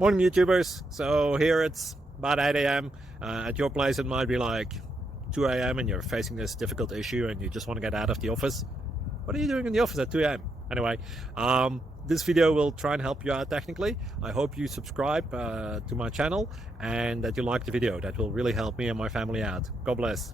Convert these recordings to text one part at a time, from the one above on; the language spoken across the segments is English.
Morning YouTubers. So here it's about 8 a.m. At your place it might be like 2 a.m. and you're facing this difficult issue and you just want to get out of the office. What are you doing in the office at 2 a.m.? Anyway, this video will try and help you out technically. I hope you subscribe to my channel and that you like the video. That will really help me and my family out. God bless.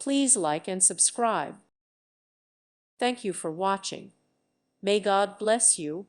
Please like and subscribe. Thank you for watching. May God bless you.